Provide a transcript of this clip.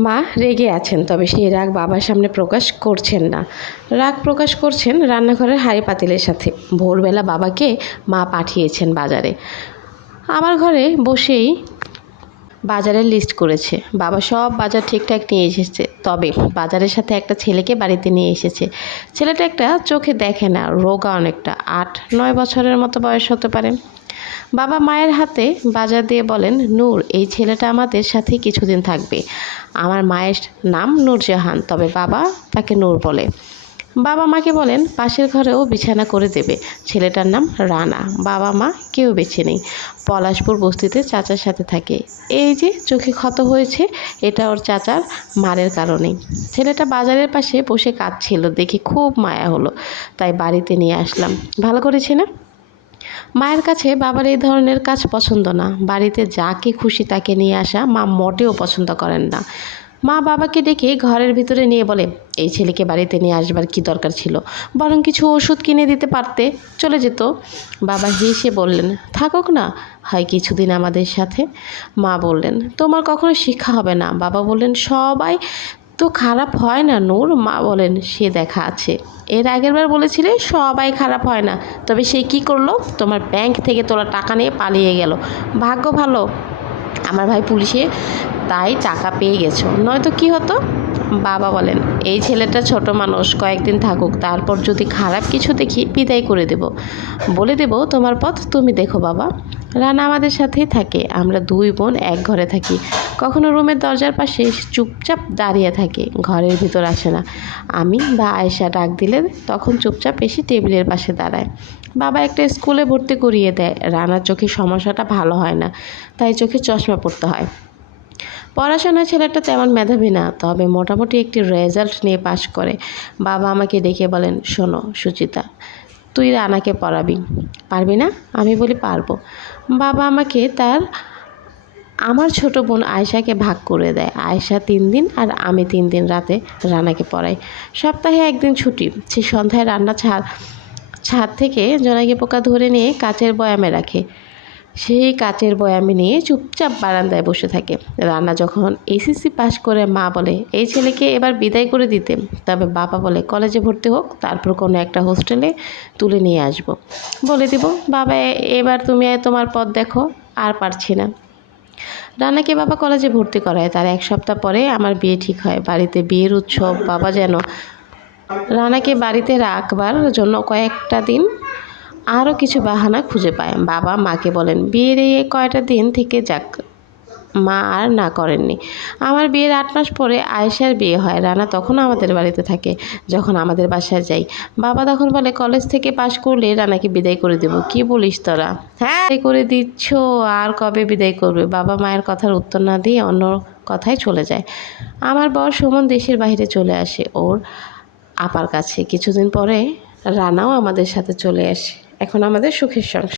মা রেগে আছেন, তবে সেই রাগ বাবার সামনে প্রকাশ করছেন না। রাগ প্রকাশ করছেন রান্নাঘরের হাড়ি পাতিলের সাথে। ভোরবেলা বাবাকে মা পাঠিয়েছেন বাজারে। আমার ঘরে বসেই বাজারের লিস্ট করেছে। বাবা সব বাজার ঠিকঠাক নিয়ে এসেছে। তবে বাজারের সাথে একটা ছেলেকে বাড়িতে নিয়ে এসেছে। ছেলেটা একটা চোখে দেখে না, রোগা অনেকটা। আট, নয় বছরের মতো বয়স হতে পারে। বাবা মায়ের হাতে বাজার দিয়ে বলেন, নূর, এই ছেলেটা আমাদের সাথে কিছুদিন থাকবে। আমার মায়ের নাম নূরজাহান তবে বাবা তাকে নূর বলে। বাবা মাকে বলেন, পাশের ঘরেও বিছানা করে দেবে। ছেলেটার নাম রানা। বাবা মা কেউ বেছে নেই। পলাশপুর বস্তিতে চাচার সাথে থাকে। এই যে চোখে ক্ষত হয়েছে, এটা ওর চাচার মারের কারণেই। ছেলেটা বাজারের পাশে বসে কাঁদছিল, দেখে খুব মায়া হলো। তাই বাড়িতে নিয়ে আসলাম। ভালো করেছি না? মায়ের কাছে বাবার এই ধরনের কাজ পছন্দ না। বাড়িতে যাকে খুশি তাকে নিয়ে আসা মা মোটেও পছন্দ করেন না। মা বাবাকে ডেকে ঘরের ভিতরে নিয়ে বলে, এই ছেলেকে বাড়িতে নিয়ে আসবার কি দরকার ছিল? বরং কিছু ওষুধ কিনে দিতে পারতে। চলে যেত। বাবা হেসে বললেন, থাকুক না, হয় কিছুদিন আমাদের সাথে। মা বললেন, তোমার কখনো শিক্ষা হবে না। বাবা বললেন, সবাই তো খারাপ হয় না, নূর, মা বলেন, সে দেখা আছে। এর আগের বার বলেছিলে, সবাই খারাপ হয় না। তবে সে কি করল? তোমার ব্যাংক থেকে তোলা টাকা নিয়ে পালিয়ে গেল। ভাগ্য ভালো। আমার ভাই পুলিশে তাই টাকা পেয়ে গেছো। নয়তো কি হতো? বাবা বলেন, এই ছেলেটা ছোট মানুষ, কয়েকদিন থাকুক, তারপর যদি খারাপ কিছু দেখি, বিদায় করে দেব। বলে দেব, তোমার পথ তুমি দেখো, বাবা। রানা আমাদের সাথেই থাকে। আমরা দুই বোন এক ঘরে থাকি। কখনো রুমের দরজার পাশে চুপচাপ দাঁড়িয়ে থাকে। ঘরের ভিতর আসে না। আমি বা আয়েশা ডাক দিলে তখন চুপচাপ এসে টেবিলের পাশে দাঁড়ায়। বাবা একটা স্কুলে ভর্তি করিয়ে দেয়। রানার চোখে সমস্যাটা ভালো হয় না, তাই চোখে চশমা পড়তে হয়। পড়াশোনায় ছেলেটা তেমন মেধাবী না, তবে মোটামুটি একটি রেজাল্ট নিয়ে পাশ করে। বাবা আমাকে ডেকে বলেন, শোনো সুচিতা তুই রানাকে পড়াবি। পারবি না? আমি বলি পারব। বাবা আমাকে তার, আমার ছোট বোন আয়শাকে ভাগ করে দেয়। আয়শা তিন দিন আর আমি তিন দিন রাতে রানাকে পড়াই। সপ্তাহে একদিন ছুটি। সে সন্ধ্যায় রান্না ছাদ ছাদ থেকে জোনাকি পোকা ধরে নিয়ে কাচের বয়ামে রাখে। সেই কাচের বয়ামে নিয়ে চুপচাপ বারান্দায় বসে থাকে। রান্না যখন এসএসসি পাশ করে মা বলে, এই ছেলেকে এবার বিদায় করে দিতে। তবে বাবা বলে, কলেজে ভর্তি হোক, তারপর কোনো একটা হোস্টেলে তুলে নিয়ে আসব। বলে দিব, বাবা, এবার তুমি তোমার পথ দেখো, আর পারছি না। রানাকে বাবা কলেজে ভর্তি করায়। তার এক সপ্তাহ পরে আমার বিয়ে ঠিক হয়। বাড়িতে বিয়ের উৎসব, বাবা যেন রানাকে বাড়িতে রাখবার জন্য কয়েকটা দিন আরও কিছু বাহানা খুঁজে পায়। বাবা মাকে বলেন বিয়ের এই কয়টা দিন থেকে যাক। মা আর না করেননি। আমার বিয়ের আট মাস পরে আয়েশার বিয়ে হয়। রানা তখন আমাদের বাড়িতে থাকে, যখন আমাদের বাসায় যাই। বাবা তখন বলে, কলেজ থেকে পাশ করলে রানাকে বিদায় করে দেবো। কি বলিস তোরা? হ্যাঁ করে দিচ্ছ, আর কবে বিদায় করবে? বাবা মায়ের কথার উত্তর না দিয়ে অন্য কথায় চলে যায়। আমার বর সুমন দেশের বাইরে চলে আসে, ওর আপার কাছে। কিছুদিন পরে রানাও আমাদের সাথে চলে আসে। এখন আমাদের সুখের সংসার।